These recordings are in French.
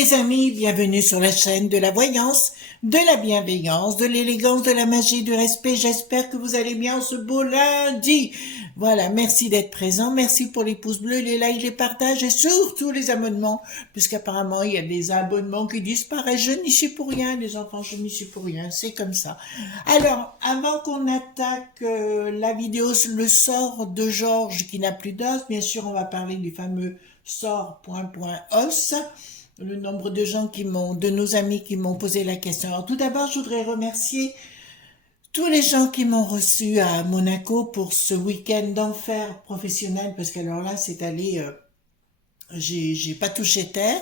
les amis, bienvenue sur la chaîne de la voyance, de la bienveillance, de l'élégance, de la magie, du respect. J'espère que vous allez bien en ce beau lundi. Voilà, merci d'être présent, merci pour les pouces bleus, les likes, les partages et surtout les abonnements, puisqu'apparemment il y a des abonnements qui disparaissent. Je n'y suis pour rien, les enfants, je n'y suis pour rien, c'est comme ça. Alors, avant qu'on attaque la vidéo, le sort de Georges qui n'a plus d'os, bien sûr on va parler du fameux sort.os. Le nombre de gens de nos amis qui m'ont posé la question. Alors tout d'abord, je voudrais remercier tous les gens qui m'ont reçu à Monaco pour ce week-end d'enfer professionnel, parce qu'alors là, c'est allé, j'ai pas touché terre.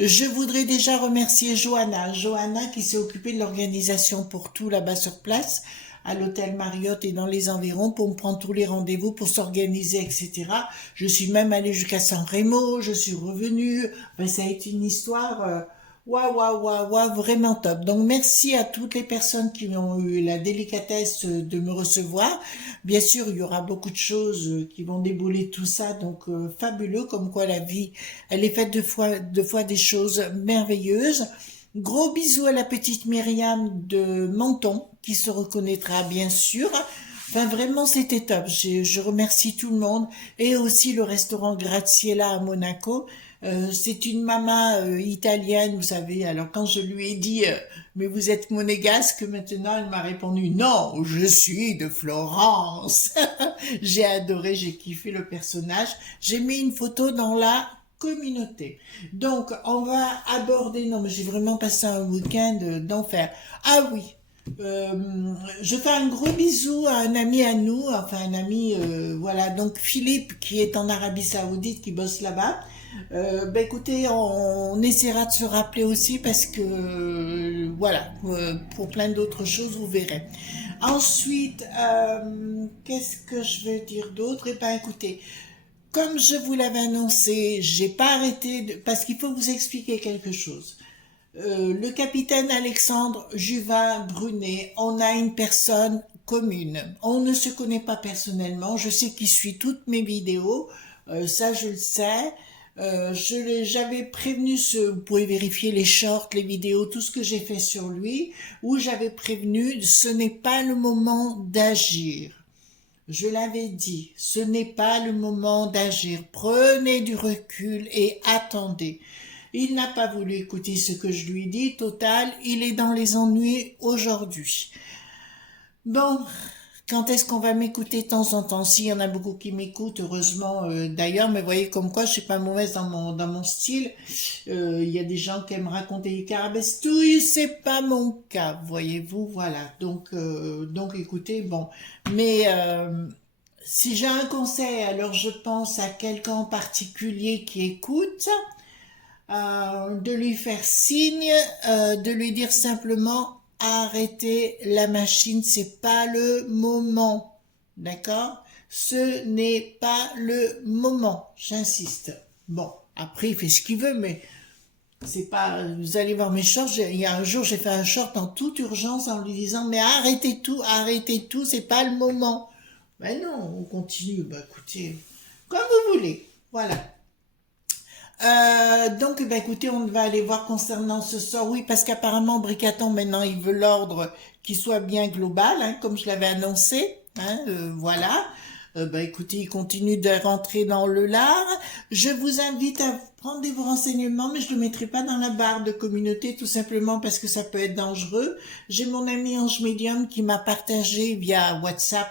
Je voudrais déjà remercier Johanna qui s'est occupée de l'organisation pour tout là-bas sur place, à l'hôtel Marriott et dans les environs, pour me prendre tous les rendez-vous, pour s'organiser, etc. Je suis même allée jusqu'à San Remo, je suis revenue. Enfin, ça a été une histoire waouh, vraiment top. Donc merci à toutes les personnes qui ont eu la délicatesse de me recevoir. Bien sûr, il y aura beaucoup de choses qui vont débouler tout ça, donc fabuleux, comme quoi la vie, elle est faite de fois des choses merveilleuses. Gros bisous à la petite Myriam de Menton, qui se reconnaîtra bien sûr. Enfin, vraiment, c'était top. Je remercie tout le monde. Et aussi le restaurant Graziella à Monaco. C'est une maman italienne, vous savez. Alors, quand je lui ai dit mais vous êtes monégasque maintenant, elle m'a répondu, non, je suis de Florence. J'ai adoré, j'ai kiffé le personnage. J'ai mis une photo dans la communauté. Donc, on va aborder, non mais j'ai vraiment passé un week-end d'enfer. Ah oui, je fais un gros bisou à un ami à nous, enfin un ami, voilà, donc Philippe qui est en Arabie Saoudite, qui bosse là-bas. Écoutez, on essaiera de se rappeler aussi parce que, voilà, pour plein d'autres choses, vous verrez. Ensuite, qu'est-ce que je vais dire d'autre? Eh ben, écoutez, comme je vous l'avais annoncé, j'ai pas arrêté parce qu'il faut vous expliquer quelque chose. Le capitaine Alexandre Juvin Brunet, on a une personne commune. On ne se connaît pas personnellement. Je sais qu'il suit toutes mes vidéos. Ça, je le sais. J'avais prévenu vous pouvez vérifier les shorts, les vidéos, tout ce que j'ai fait sur lui, où j'avais prévenu, ce n'est pas le moment d'agir. Je l'avais dit, ce n'est pas le moment d'agir. Prenez du recul et attendez. Il n'a pas voulu écouter ce que je lui dis. Total, il est dans les ennuis aujourd'hui. Bon, quand est-ce qu'on va m'écouter de temps en temps? Si, il y en a beaucoup qui m'écoutent, heureusement d'ailleurs, mais voyez comme quoi je suis pas mauvaise dans mon style. Il y a des gens qui aiment raconter les carabestouilles, c'est pas mon cas, voyez-vous, voilà. Donc écoutez, bon. Mais si j'ai un conseil, alors je pense à quelqu'un en particulier qui écoute, de lui faire signe, de lui dire simplement arrêtez la machine, c'est pas le moment, d'accord? Ce n'est pas le moment, j'insiste. Bon, après il fait ce qu'il veut, mais c'est pas. Vous allez voir mes shorts. Il y a un jour, j'ai fait un short en toute urgence en lui disant mais arrêtez tout, c'est pas le moment. Ben non, on continue. Bah écoutez, comme vous voulez. Voilà. Donc, ben, écoutez, on va aller voir concernant ce sort. Oui, parce qu'apparemment, Bricaton, maintenant, il veut l'ordre qui soit bien global, hein, comme je l'avais annoncé. Hein, voilà. Ben, écoutez, il continue de rentrer dans le lard. Je vous invite à prendre des renseignements, mais je ne le mettrai pas dans la barre de communauté, tout simplement parce que ça peut être dangereux. J'ai mon ami Ange Medium qui m'a partagé via WhatsApp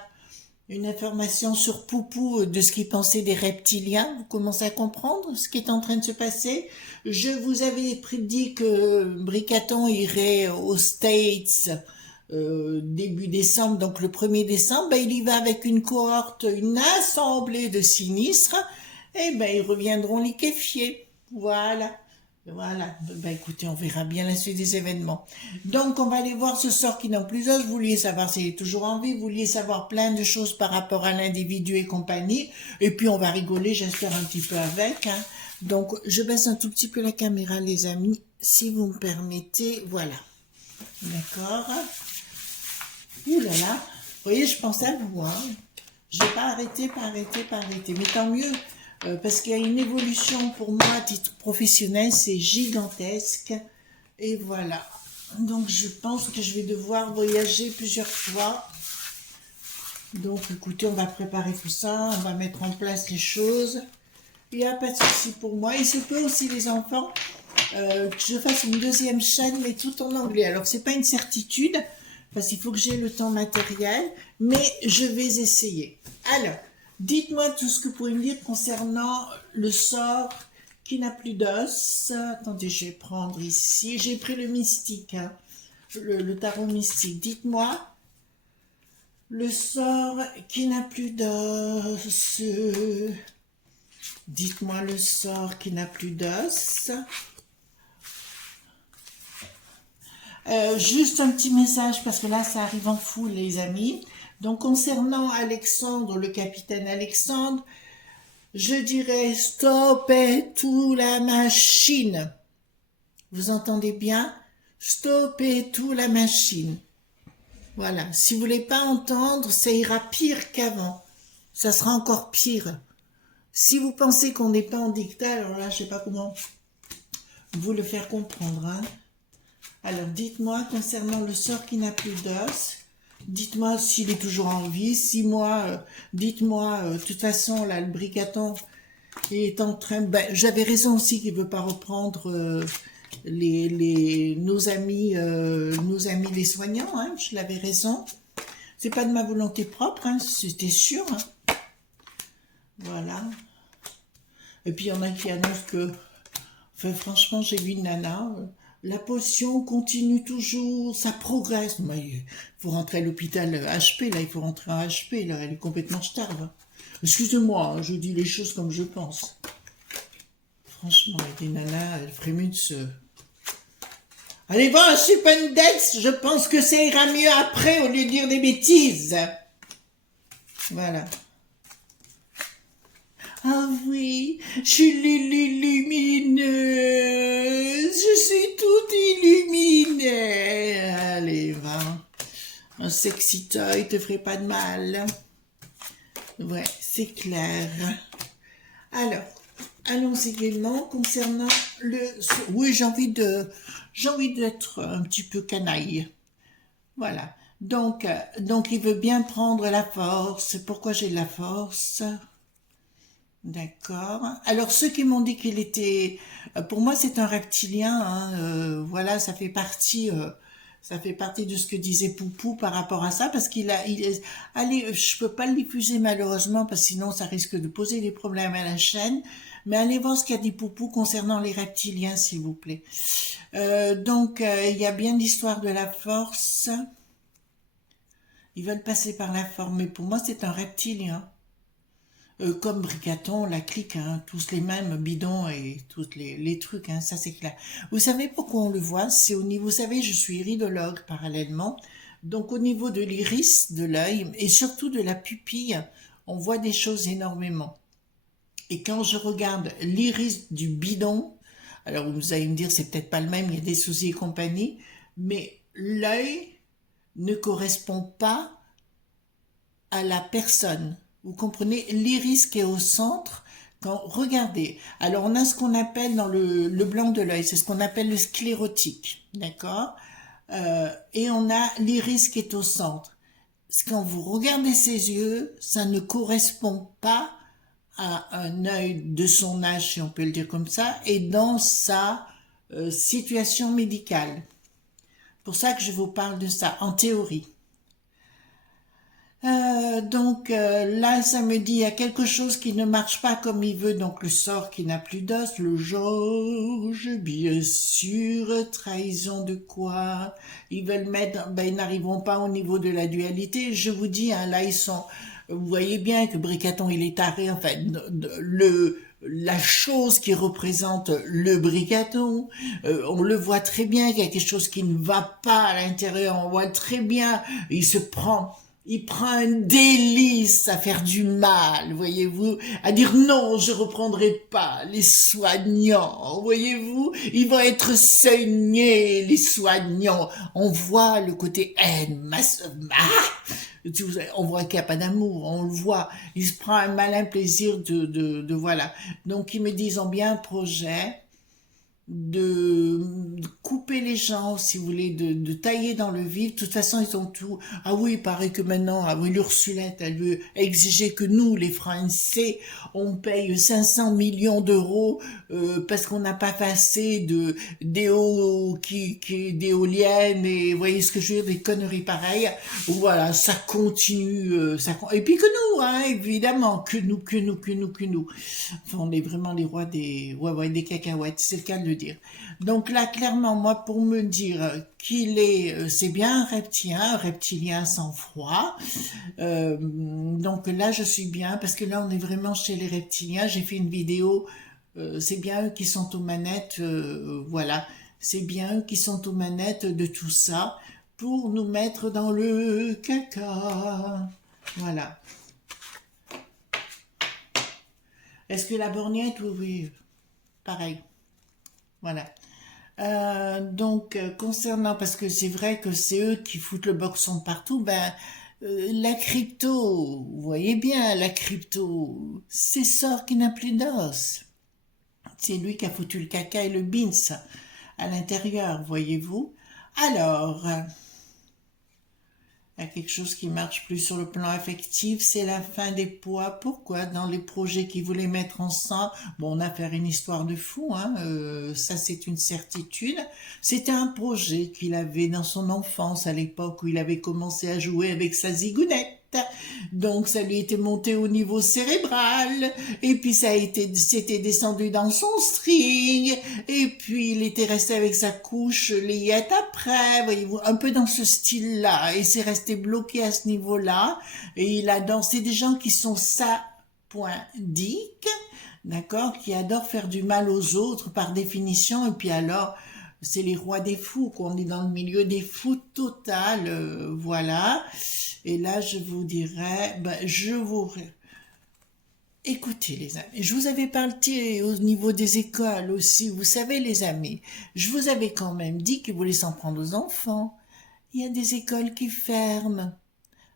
une information sur Poupou de ce qu'il pensait des reptiliens. Vous commencez à comprendre ce qui est en train de se passer. Je vous avais dit que Bricaton irait aux States début décembre, donc le 1er décembre. Ben, il y va avec une cohorte, une assemblée de sinistres. Et ben, ils reviendront liquéfiés. Voilà. Voilà, ben écoutez, on verra bien la suite des événements. Donc, on va aller voir ce sort qui n'a plus d'os. Vous vouliez savoir s'il est toujours en vie, vous vouliez savoir plein de choses par rapport à l'individu et compagnie. Et puis, on va rigoler, j'espère, un petit peu avec. Hein. Donc, je baisse un tout petit peu la caméra, les amis, si vous me permettez. Voilà. D'accord. Ouh là là. Vous voyez, je pensais à vous. Hein. Je vais pas arrêter. Mais tant mieux. parce qu'il y a une évolution pour moi à titre professionnel, c'est gigantesque. Et voilà. Donc je pense que je vais devoir voyager plusieurs fois. Donc écoutez, on va préparer tout ça, on va mettre en place les choses. Il n'y a pas de souci pour moi. Il se peut aussi, les enfants, que je fasse une deuxième chaîne, mais tout en anglais. Alors, c'est pas une certitude, parce qu'il faut que j'ai le temps matériel, mais je vais essayer. Alors, dites-moi tout ce que vous pouvez me dire concernant le sort qui n'a plus d'os. Attendez, je vais prendre ici. J'ai pris le mystique, hein, le tarot mystique. Dites-moi le sort qui n'a plus d'os. Dites-moi le sort qui n'a plus d'os. Juste un petit message, parce que là, ça arrive en foule, les amis. Donc, concernant Alexandre, le capitaine Alexandre, je dirais stoppez tout la machine. Vous entendez bien? Stoppez tout la machine. Voilà. Si vous voulez pas entendre, ça ira pire qu'avant. Ça sera encore pire. Si vous pensez qu'on n'est pas en dictat, alors là, je sais pas comment vous le faire comprendre. Hein. Alors, dites-moi, concernant le sort qui n'a plus d'os, dites-moi s'il est toujours en vie. Si moi, dites-moi, de toute façon, là, le bricaton est en train... Ben, j'avais raison aussi qu'il ne veut pas reprendre nos amis les soignants. Hein, je l'avais raison. C'est pas de ma volonté propre, hein, c'était sûr. Hein. Voilà. Et puis, il y en a qui annoncent que... Enfin, franchement, j'ai vu une nana... La potion continue toujours, ça progresse. Il faut rentrer à l'hôpital HP, là, il faut rentrer en HP, là, elle est complètement starve. Excusez-moi, hein, je dis les choses comme je pense. Franchement, il y a des nanas, elles feraient mieux de se... Allez voir un Supendex, je pense que ça ira mieux après, au lieu de dire des bêtises. Voilà. Ah oui, je suis lumineuse, je suis toute illuminée. Allez, va. Un sexy toy te ferait pas de mal. Ouais, c'est clair. Alors, allons également concernant le... Oui, j'ai envie d'être un petit peu canaille. Voilà. Donc, il veut bien prendre la force. Pourquoi j'ai de la force ? D'accord. Alors, ceux qui m'ont dit qu'il était... Pour moi, c'est un reptilien. Hein, voilà, ça fait partie de ce que disait Poupou par rapport à ça, parce allez, je peux pas le diffuser malheureusement, parce que sinon, ça risque de poser des problèmes à la chaîne. Mais allez voir ce qu'a dit Poupou concernant les reptiliens, s'il vous plaît. Donc, il y a bien l'histoire de la force. Ils veulent passer par la forme, mais pour moi, c'est un reptilien. Comme Bricaton, la clique, hein, tous les mêmes bidons et tous les trucs, hein, ça c'est clair. Vous savez pourquoi on le voit? C'est au niveau, vous savez, je suis iridologue parallèlement, donc au niveau de l'iris de l'œil et surtout de la pupille, on voit des choses énormément. Et quand je regarde l'iris du bidon, alors vous allez me dire c'est peut-être pas le même, il y a des soucis et compagnie, mais l'œil ne correspond pas à la personne. Vous comprenez, l'iris qui est au centre, quand regardez, alors on a ce qu'on appelle dans le blanc de l'œil, c'est ce qu'on appelle le sclérotique, d'accord, et on a l'iris qui est au centre. Quand vous regardez ses yeux, ça ne correspond pas à un œil de son âge, si on peut le dire comme ça, et dans sa situation médicale. Pour ça que je vous parle de ça, en théorie. Donc là, ça me dit, il y a quelque chose qui ne marche pas comme il veut, donc le sort qui n'a plus d'os, le Georges, bien sûr, trahison de quoi? Ils veulent mettre, ben ils n'arriveront pas au niveau de la dualité, je vous dis, hein, là ils sont, vous voyez bien que Bricaton il est taré, en fait, la chose qui représente le Bricaton, on le voit très bien qu'il y a quelque chose qui ne va pas à l'intérieur, on voit très bien, il prend un délice à faire du mal, voyez-vous, à dire non, je reprendrai pas les soignants, voyez-vous, ils vont être saignés, les soignants. On voit le côté haine, On voit qu'il n'y a pas d'amour, on le voit. Il se prend un malin plaisir voilà. Donc ils me disent, ils ont bien un projet de couper les gens, si vous voulez, de tailler dans le vif. De toute façon, ils ont tout. Ah oui, il paraît que maintenant, ah oui, l'Ursulette, elle veut exiger que nous, les Français, on paye 500 millions d'euros parce qu'on n'a pas fait assez d'éoliennes et vous voyez ce que je veux dire, des conneries pareilles. Voilà, ça continue, et puis que nous, hein, évidemment, que nous. Enfin, on est vraiment les rois des cacahuètes, c'est le cas de le dire. Donc là, clairement, moi, pour me dire qu'il est, c'est bien un reptilien sans froid. Donc là, je suis bien parce que là, on est vraiment chez les reptiliens. J'ai fait une vidéo. C'est bien eux qui sont aux manettes. Voilà, c'est bien eux qui sont aux manettes de tout ça pour nous mettre dans le caca. Voilà. Est-ce que la borgnette, oui, oui, pareil. Voilà. Concernant, parce que c'est vrai que c'est eux qui foutent le boxon de partout, la crypto, vous voyez bien, la crypto, c'est sort qui n'a plus d'os. C'est lui qui a foutu le caca et le beans à l'intérieur, voyez-vous. Alors, il y a quelque chose qui marche plus sur le plan affectif, c'est la fin des poids. Pourquoi? Dans les projets qu'ils voulaient mettre ensemble, bon, on a fait une histoire de fou, hein, ça c'est une certitude. C'était un projet qu'il avait dans son enfance, à l'époque où il avait commencé à jouer avec sa zigounette. Donc ça lui était monté au niveau cérébral, et puis c'était descendu dans son string, et puis il était resté avec sa couche layette après, voyez-vous, un peu dans ce style-là, et c'est resté bloqué à ce niveau-là, et il a dansé des gens qui sont sapoindiques, d'accord, qui adorent faire du mal aux autres par définition, et puis alors c'est les rois des fous, quoi. On est dans le milieu des fous total, voilà. Et là, je vous dirais, écoutez les amis, je vous avais parlé au niveau des écoles aussi, vous savez les amis, je vous avais quand même dit que vous voulez s'en prendre aux enfants. Il y a des écoles qui ferment.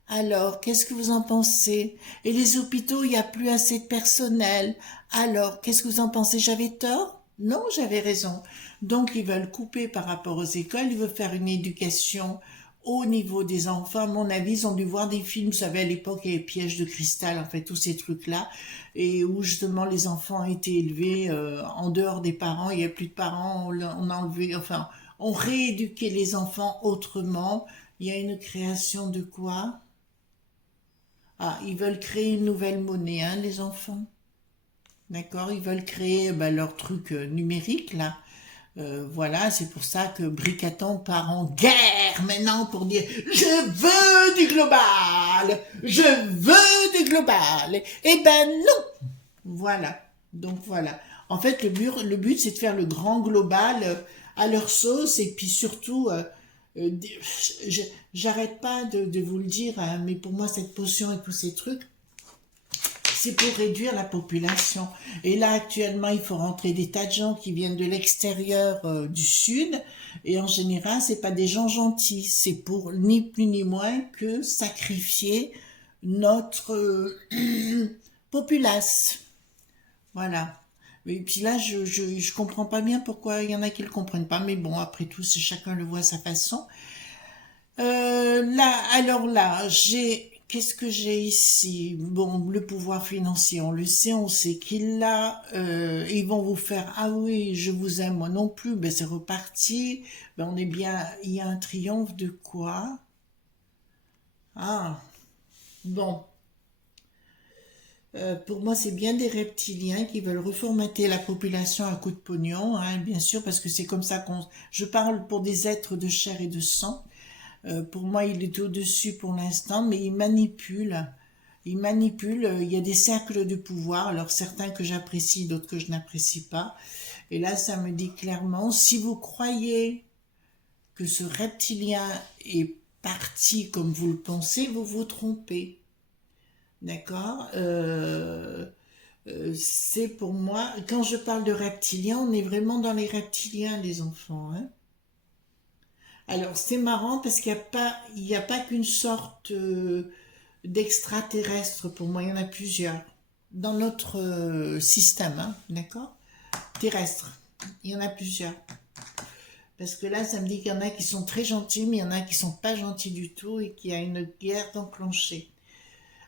Alors, qu'est-ce que vous en pensez? Et les hôpitaux, il n'y a plus assez de personnel. Alors, qu'est-ce que vous en pensez? J'avais tort? Non, j'avais raison. Donc, ils veulent couper par rapport aux écoles, ils veulent faire une éducation au niveau des enfants. À mon avis, ils ont dû voir des films, vous savez, à l'époque, il y avait Piège de cristal, en fait, tous ces trucs-là, et où justement les enfants étaient élevés en dehors des parents, il n'y a plus de parents, on a enlevé, enfin, on rééduquait les enfants autrement. Il y a une création de quoi? Ah, ils veulent créer une nouvelle monnaie, hein, les enfants. D'accord? Ils veulent créer leur truc numérique, là. Voilà, c'est pour ça que Bricaton part en guerre maintenant pour dire je veux du global, je veux du global. Eh ben non. Voilà. Donc voilà. En fait, le but c'est de faire le grand global à leur sauce et puis surtout, euh, je- j'arrête pas de vous le dire, hein, mais pour moi cette potion et tous ces trucs, c'est pour réduire la population. Et là, actuellement, il faut rentrer des tas de gens qui viennent de l'extérieur du sud. Et en général, c'est pas des gens gentils. C'est pour ni plus ni moins que sacrifier notre populace. Voilà. Et puis là, je comprends pas bien pourquoi il y en a qui le comprennent pas. Mais bon, après tout, chacun le voit à sa façon. Alors là, qu'est-ce que j'ai ici? Bon, le pouvoir financier, on le sait, on sait qu'il l'a. Ils vont vous faire, ah oui, je vous aime, moi non plus. Ben c'est reparti. Ben on est bien. Il y a un triomphe de quoi? Ah, bon. Pour moi, c'est bien des reptiliens qui veulent reformater la population à coup de pognon, hein, bien sûr, parce que c'est comme ça qu'on. Je parle pour des êtres de chair et de sang. Pour moi, il est au-dessus pour l'instant, mais il manipule. Il manipule. Il y a des cercles de pouvoir, alors certains que j'apprécie, d'autres que je n'apprécie pas. Et là, ça me dit clairement, si vous croyez que ce reptilien est parti comme vous le pensez, vous vous trompez. D'accord? C'est pour moi, quand je parle de reptiliens, on est vraiment dans les reptiliens, les enfants, hein. Alors, c'est marrant parce il y a pas qu'une sorte d'extraterrestre pour moi, il y en a plusieurs. Dans notre système, hein, d'accord? Terrestre, il y en a plusieurs. Parce que là, ça me dit qu'il y en a qui sont très gentils, mais il y en a qui sont pas gentils du tout et qu'il y a une guerre enclenchée.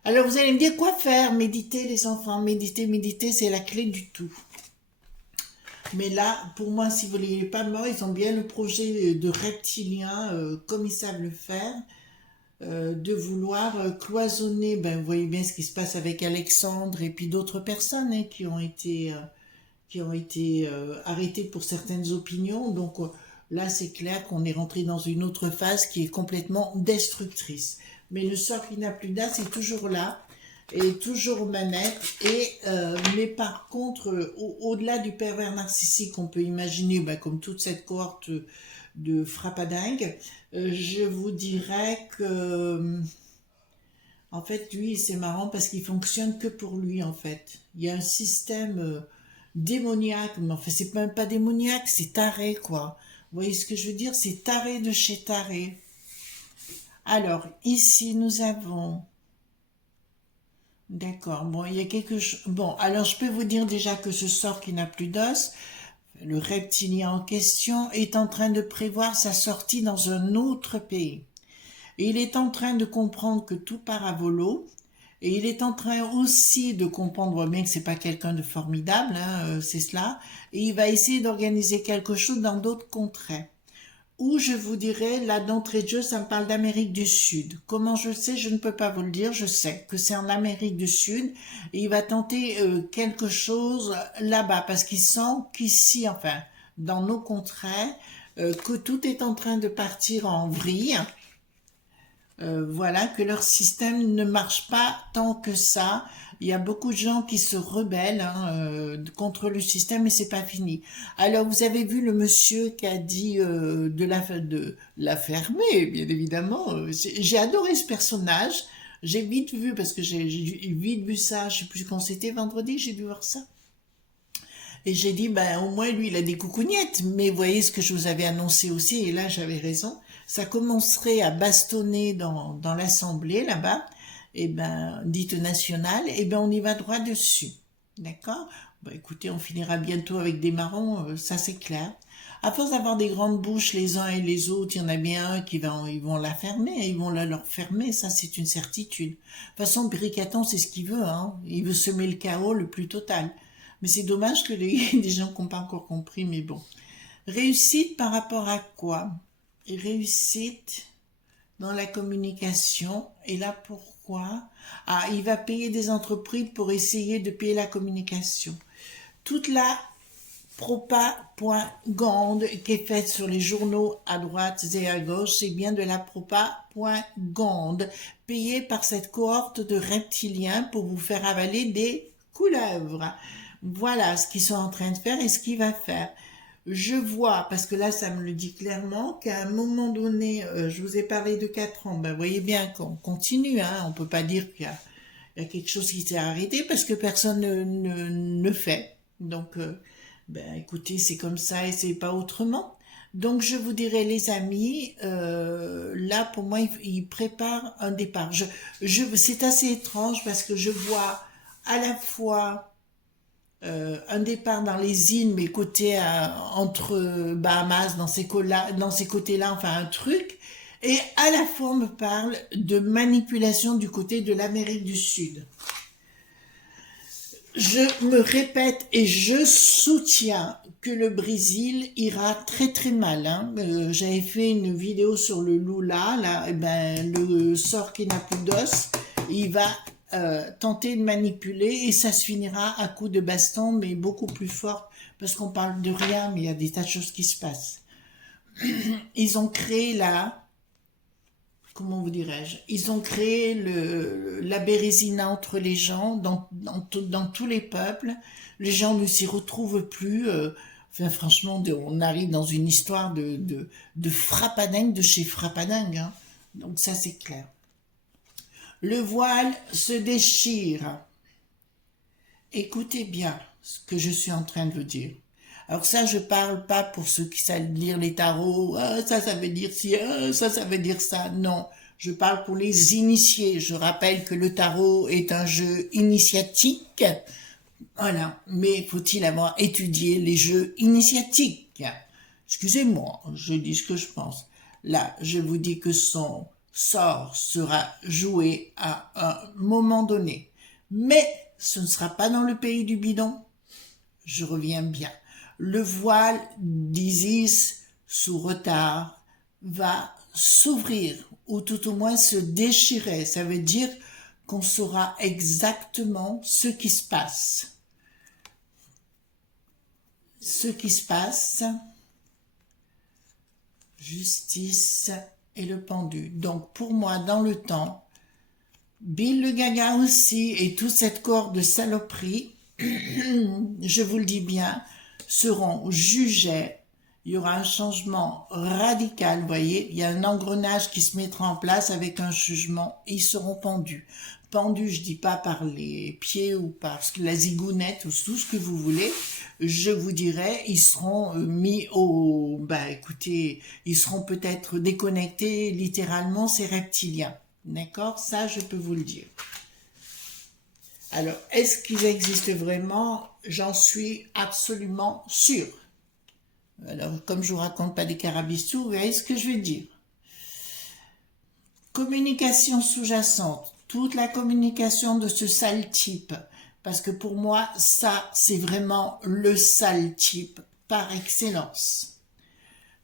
Alors, vous allez me dire quoi faire? Méditer, les enfants, méditer, méditer, c'est la clé du tout. Mais là, pour moi, si vous ne voulez pas mort, ils ont bien le projet de reptiliens, comme ils savent le faire, de vouloir cloisonner. Ben, vous voyez bien ce qui se passe avec Alexandre et puis d'autres personnes hein, qui ont été arrêtées pour certaines opinions. Donc là, c'est clair qu'on est rentré dans une autre phase qui est complètement destructrice. Mais le sort qui n'a plus d'âge est toujours là et toujours aux manettes. Mais par contre, au-delà du pervers narcissique qu'on peut imaginer, ben, comme toute cette cohorte de frappadingue, je vous dirais que en fait, lui, c'est marrant parce qu'il fonctionne que pour lui, en fait. Il y a un système démoniaque, mais en fait, c'est même pas démoniaque, c'est taré, quoi. Vous voyez ce que je veux dire? C'est taré de chez taré. Alors, ici, nous avons... D'accord, bon, il y a quelque chose... Bon, alors, je peux vous dire déjà que ce sort qui n'a plus d'os, le reptilien en question, est en train de prévoir sa sortie dans un autre pays. Et il est en train de comprendre que tout part à volo. Et il est en train aussi de comprendre bien que c'est pas quelqu'un de formidable, hein, c'est cela. Et il va essayer d'organiser quelque chose dans d'autres contrées. Ou je vous dirais, là d'entrée de jeu, ça me parle d'Amérique du Sud. Comment je le sais, je ne peux pas vous le dire. Je sais que c'est en Amérique du Sud. Et il va tenter quelque chose là-bas. Parce qu'il sent qu'ici, enfin, dans nos contrées, que tout est en train de partir en vrille. Voilà, que leur système ne marche pas tant que ça. Il y a beaucoup de gens qui se rebellent hein, contre le système et c'est pas fini. Alors vous avez vu le monsieur qui a dit de la fermer, bien évidemment. J'ai adoré ce personnage. J'ai vite vu parce que j'ai vite vu ça. Je sais plus quand c'était vendredi, j'ai dû voir ça. Et j'ai dit, ben, au moins, lui, il a des coucougnettes. Mais vous voyez ce que je vous avais annoncé aussi, et là, j'avais raison. Ça commencerait à bastonner dans l'Assemblée, là-bas, et ben, dite nationale, et ben, on y va droit dessus. D'accord? Ben, écoutez, on finira bientôt avec des marrons, ça c'est clair. À force d'avoir des grandes bouches les uns et les autres, il y en a bien un ils vont la fermer, ils vont la leur fermer, ça c'est une certitude. De toute façon, Bricaton, c'est ce qu'il veut, hein. Il veut semer le chaos le plus total. Mais c'est dommage que des gens qui n'ont pas encore compris, mais bon. Réussite par rapport à quoi? Réussite dans la communication. Et là, pourquoi? Ah, il va payer des entreprises pour essayer de payer la communication. Toute la propagande qui est faite sur les journaux à droite et à gauche, c'est bien de la propagande payée par cette cohorte de reptiliens pour vous faire avaler des couleuvres. Voilà ce qu'ils sont en train de faire et ce qu'il va faire. Je vois, parce que là, ça me le dit clairement, qu'à un moment donné, je vous ai parlé de 4 ans, ben, vous voyez bien qu'on continue, hein, on peut pas dire qu'il y a quelque chose qui s'est arrêté parce que personne ne fait. Donc, ben, écoutez, c'est comme ça et c'est pas autrement. Donc, je vous dirais, les amis, là, pour moi, il prépare un départ. C'est assez étrange parce que je vois à la fois un départ dans les îles, mais côté entre Bahamas, dans ces côtés-là, enfin un truc. Et à la fois, on me parle de manipulation du côté de l'Amérique du Sud. Je me répète et je soutiens que le Brésil ira très très mal. Hein. J'avais fait une vidéo sur le Lula, là, et ben, le sort qui n'a plus d'os, il va tenter de manipuler et ça se finira à coups de baston, mais beaucoup plus fort, parce qu'on parle de rien, mais il y a des tas de choses qui se passent. Ils ont créé comment vous dirais-je, ils ont créé la bérésina entre les gens, dans tous les peuples. Les gens ne s'y retrouvent plus. Enfin, franchement, on arrive dans une histoire de frappadingue de chez frappadingue. Hein. Donc ça, c'est clair. Le voile se déchire. Écoutez bien ce que je suis en train de vous dire. Alors ça, je parle pas pour ceux qui savent lire les tarots, ah, ça veut dire ci, ah, ça veut dire ça. Non, je parle pour les initiés. Je rappelle que le tarot est un jeu initiatique. Voilà, mais faut-il avoir étudié les jeux initiatiques? Excusez-moi, je dis ce que je pense. Là, je vous dis que son sort sera joué à un moment donné. Mais ce ne sera pas dans le pays du bidon. Je reviens bien. Le voile d'Isis, sous retard, va s'ouvrir, ou tout au moins se déchirer. Ça veut dire qu'on saura exactement ce qui se passe. Ce qui se passe, justice et le pendu. Donc pour moi, dans le temps, Bill le Gaga aussi et toute cette corde de saloperies, je vous le dis bien, seront jugés. Il y aura un changement radical, vous voyez, il y a un engrenage qui se mettra en place avec un jugement, et ils seront pendus. Pendus, je dis pas par les pieds ou par la zigounette ou tout ce que vous voulez, je vous dirais, ils seront mis au, écoutez, ils seront peut-être déconnectés littéralement, ces reptiliens. D'accord? Ça, je peux vous le dire. Alors, est-ce qu'ils existent vraiment? J'en suis absolument sûre. Alors, comme je vous raconte pas des carabistous, vous voyez ce que je veux dire. Communication sous-jacente. Toute la communication de ce sale type. Parce que pour moi, ça, c'est vraiment le sale type par excellence.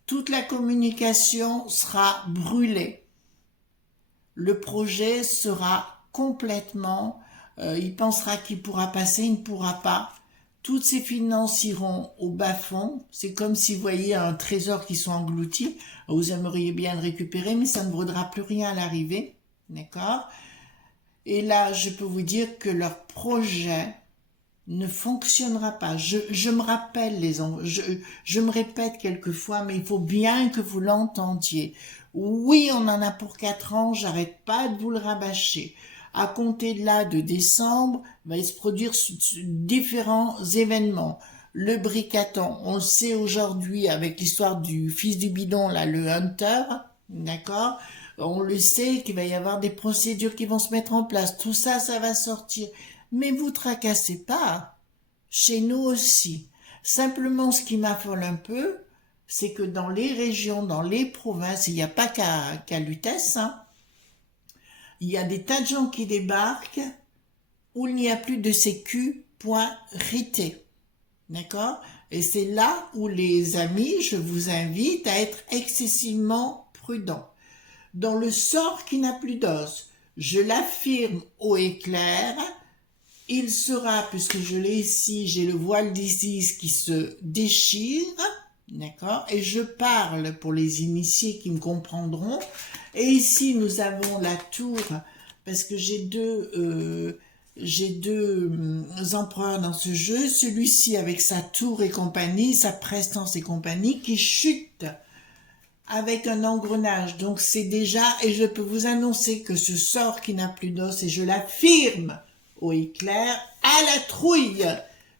Toute la communication sera brûlée. Le projet sera complètement... il pensera qu'il pourra passer, il ne pourra pas. Toutes ces finances iront au bas-fond. C'est comme si vous voyez un trésor qui sont engloutis. Vous aimeriez bien le récupérer, mais ça ne vaudra plus rien à l'arrivée. D'accord? Et là, je peux vous dire que leur projet ne fonctionnera pas. Je me rappelle, je me répète quelquefois, mais il faut bien que vous l'entendiez. Oui, on en a pour 4 ans, j'arrête pas de vous le rabâcher. À compter de là, de décembre, va se produire différents événements. Le bricaton, on le sait aujourd'hui avec l'histoire du fils du bidon, là, le Hunter, d'accord? On le sait qu'il va y avoir des procédures qui vont se mettre en place. Tout ça, ça va sortir. Mais vous tracassez pas. Chez nous aussi. Simplement, ce qui m'affole un peu, c'est que dans les régions, dans les provinces, il n'y a pas qu'à Lutèce, hein, il y a des tas de gens qui débarquent où il n'y a plus de sécu, point rité. D'accord? Et c'est là où les amis, je vous invite à être excessivement prudents. Dans le sort qui n'a plus d'os, je l'affirme haut et clair, il sera, puisque je l'ai ici, j'ai le voile d'Isis qui se déchire, d'accord? Et je parle pour les initiés qui me comprendront. Et ici, nous avons la tour, parce que j'ai deux empereurs dans ce jeu. Celui-ci avec sa tour et compagnie, sa prestance et compagnie, qui chute avec un engrenage. Donc c'est déjà, et je peux vous annoncer que ce sort qui n'a plus d'os, et je l'affirme au éclair, à la trouille,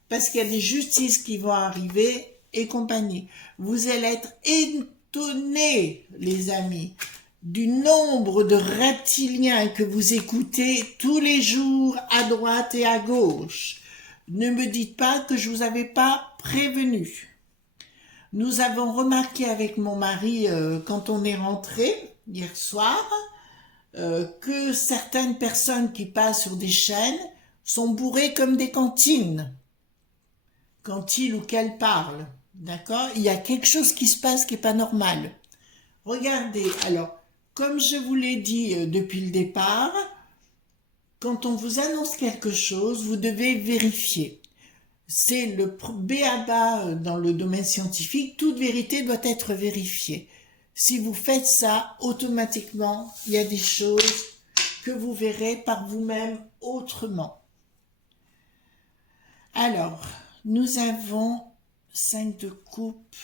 parce qu'il y a des justices qui vont arriver et compagnie. Vous allez être étonnés, les amis, du nombre de reptiliens que vous écoutez tous les jours à droite et à gauche. Ne me dites pas que je vous avais pas prévenu. Nous avons remarqué avec mon mari, quand on est rentré hier soir, que certaines personnes qui passent sur des chaînes sont bourrées comme des cantines quand il ou qu'elle parle. D'accord? Il y a quelque chose qui se passe qui n'est pas normal. Regardez, alors, comme je vous l'ai dit depuis le départ, quand on vous annonce quelque chose, vous devez vérifier. C'est le b.a.-ba dans le domaine scientifique, toute vérité doit être vérifiée. Si vous faites ça, automatiquement, il y a des choses que vous verrez par vous-même autrement. Alors, nous avons 5 de coupe.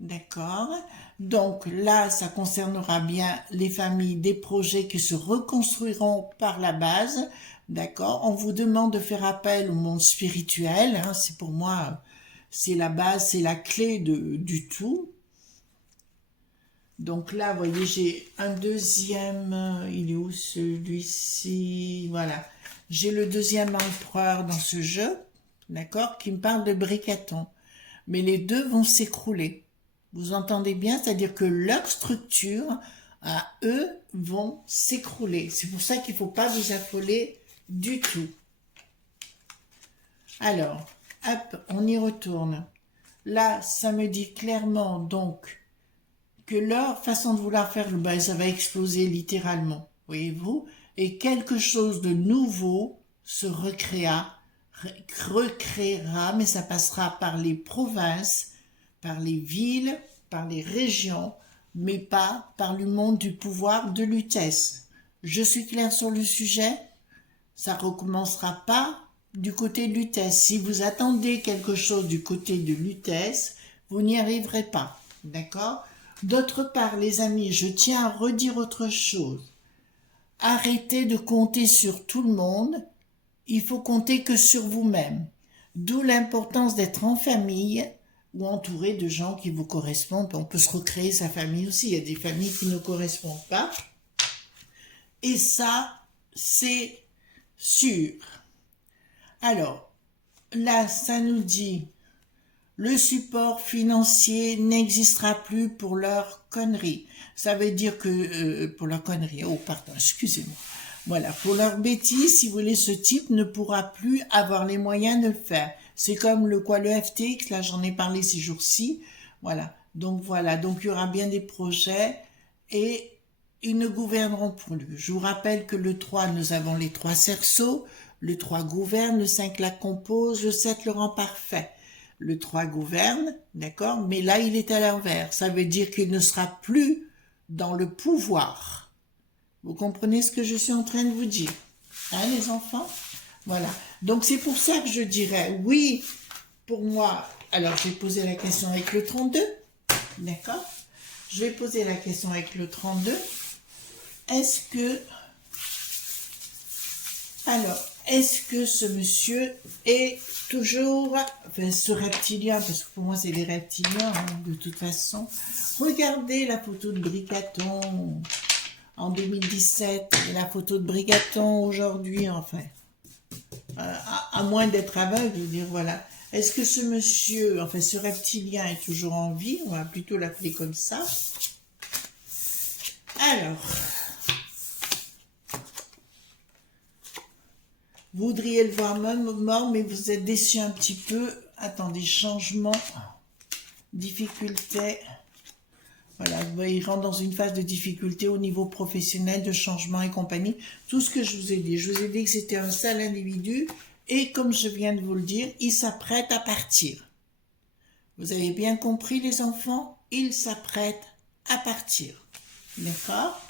D'accord. Donc là, ça concernera bien les familles des projets qui se reconstruiront par la base. D'accord. On vous demande de faire appel au monde spirituel, hein. C'est pour moi, c'est la base, c'est la clé du tout. Donc là, vous voyez, j'ai un deuxième. Il est où celui-ci? Voilà. J'ai le deuxième empereur dans ce jeu, d'accord, qui me parle de Bricaton. Mais les deux vont s'écrouler. Vous entendez bien? C'est-à-dire que leur structure, à eux, vont s'écrouler. C'est pour ça qu'il ne faut pas vous affoler du tout. Alors, hop, on y retourne. Là, ça me dit clairement, donc, que leur façon de vouloir faire, ben, ça va exploser littéralement, voyez-vous, et quelque chose de nouveau se recréera, mais ça passera par les provinces, par les villes, par les régions, mais pas par le monde du pouvoir de Lutèce. Je suis claire sur le sujet? Ça recommencera pas du côté de Lutèce. Si vous attendez quelque chose du côté de Lutèce, vous n'y arriverez pas, d'accord? D'autre part, les amis, je tiens à redire autre chose. Arrêtez de compter sur tout le monde. Il faut compter que sur vous-même. D'où l'importance d'être en famille ou entouré de gens qui vous correspondent. On peut se recréer sa famille aussi. Il y a des familles qui ne correspondent pas. Et ça, c'est sûr. Alors, là, ça nous dit... Le support financier n'existera plus pour leur connerie. Ça veut dire que... pour leur connerie, oh pardon, excusez-moi. Voilà, pour leur bêtise, si vous voulez, ce type ne pourra plus avoir les moyens de le faire. C'est comme le FTX, là j'en ai parlé ces jours-ci. Voilà, donc il y aura bien des projets et ils ne gouverneront plus. Je vous rappelle que le 3, nous avons les 3 cerceaux, le 3 gouverne, le 5 la compose, le 7 le rend parfait. Le 3 gouverne, d'accord, mais là il est à l'envers. Ça veut dire qu'il ne sera plus dans le pouvoir. Vous comprenez ce que je suis en train de vous dire, hein, les enfants? Voilà. Donc c'est pour ça que je dirais oui, pour moi. Alors je vais poser la question avec le 32, d'accord? Je vais poser la question avec le 32. Est-ce que... Alors, est-ce que ce monsieur est toujours... Enfin, ce reptilien, parce que pour moi c'est des reptiliens, hein, de toute façon. Regardez la photo de Bricaton en 2017 et la photo de Bricaton aujourd'hui, enfin. À moins d'être aveugle, je veux dire, voilà. Est-ce que ce monsieur, enfin ce reptilien est toujours en vie? On va plutôt l'appeler comme ça. Alors... Vous voudriez le voir même mort, mais vous êtes déçu un petit peu. Attendez, changement, difficulté. Voilà, vous voyez, il rentre dans une phase de difficulté au niveau professionnel, de changement et compagnie. Tout ce que je vous ai dit. Je vous ai dit que c'était un sale individu. Et comme je viens de vous le dire, il s'apprête à partir. Vous avez bien compris, les enfants? Il s'apprête à partir. D'accord?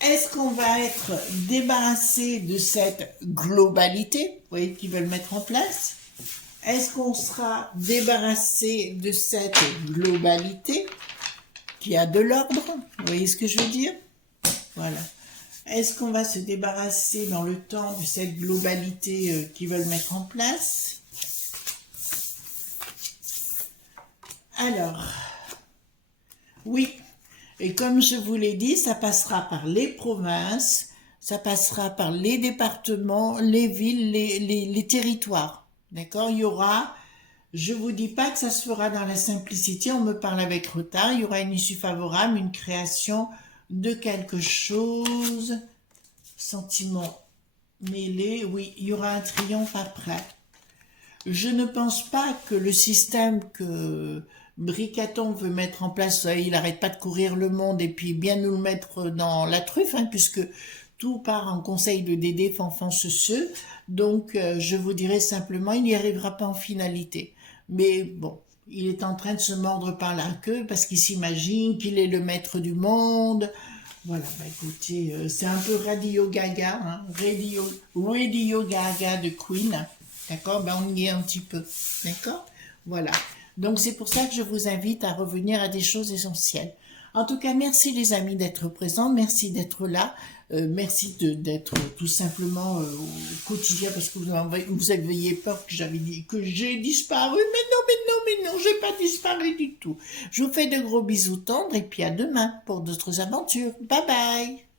Est-ce qu'on va être débarrassé de cette globalité, vous voyez, qu'ils veulent mettre en place? Est-ce qu'on sera débarrassé de cette globalité qui a de l'ordre? Vous voyez ce que je veux dire? Voilà. Est-ce qu'on va se débarrasser dans le temps de cette globalité qu'ils veulent mettre en place? Alors, oui. Et comme je vous l'ai dit, ça passera par les provinces, ça passera par les départements, les villes, les territoires. D'accord? Il y aura, je vous dis pas que ça se fera dans la simplicité, on me parle avec retard, il y aura une issue favorable, une création de quelque chose, sentiment mêlé, oui, il y aura un triomphe après. Je ne pense pas que le système que Bricaton veut mettre en place, il n'arrête pas de courir le monde et puis bien nous le mettre dans la truffe, hein, puisque tout part en conseil de Dédé, Fanfan, Ceux. Donc, je vous dirais simplement, il n'y arrivera pas en finalité. Mais bon, il est en train de se mordre par la queue parce qu'il s'imagine qu'il est le maître du monde. Voilà, bah écoutez, c'est un peu Radio Gaga, hein, Radio Gaga de Queen. D'accord? Ben, on y est un petit peu. D'accord? Voilà. Donc c'est pour ça que je vous invite à revenir à des choses essentielles. En tout cas, merci les amis d'être présents, merci d'être là, merci d'être tout simplement au quotidien parce que vous aviez peur que j'avais dit que j'ai disparu, mais non, j'ai pas disparu du tout. Je vous fais de gros bisous tendres et puis à demain pour d'autres aventures. Bye bye.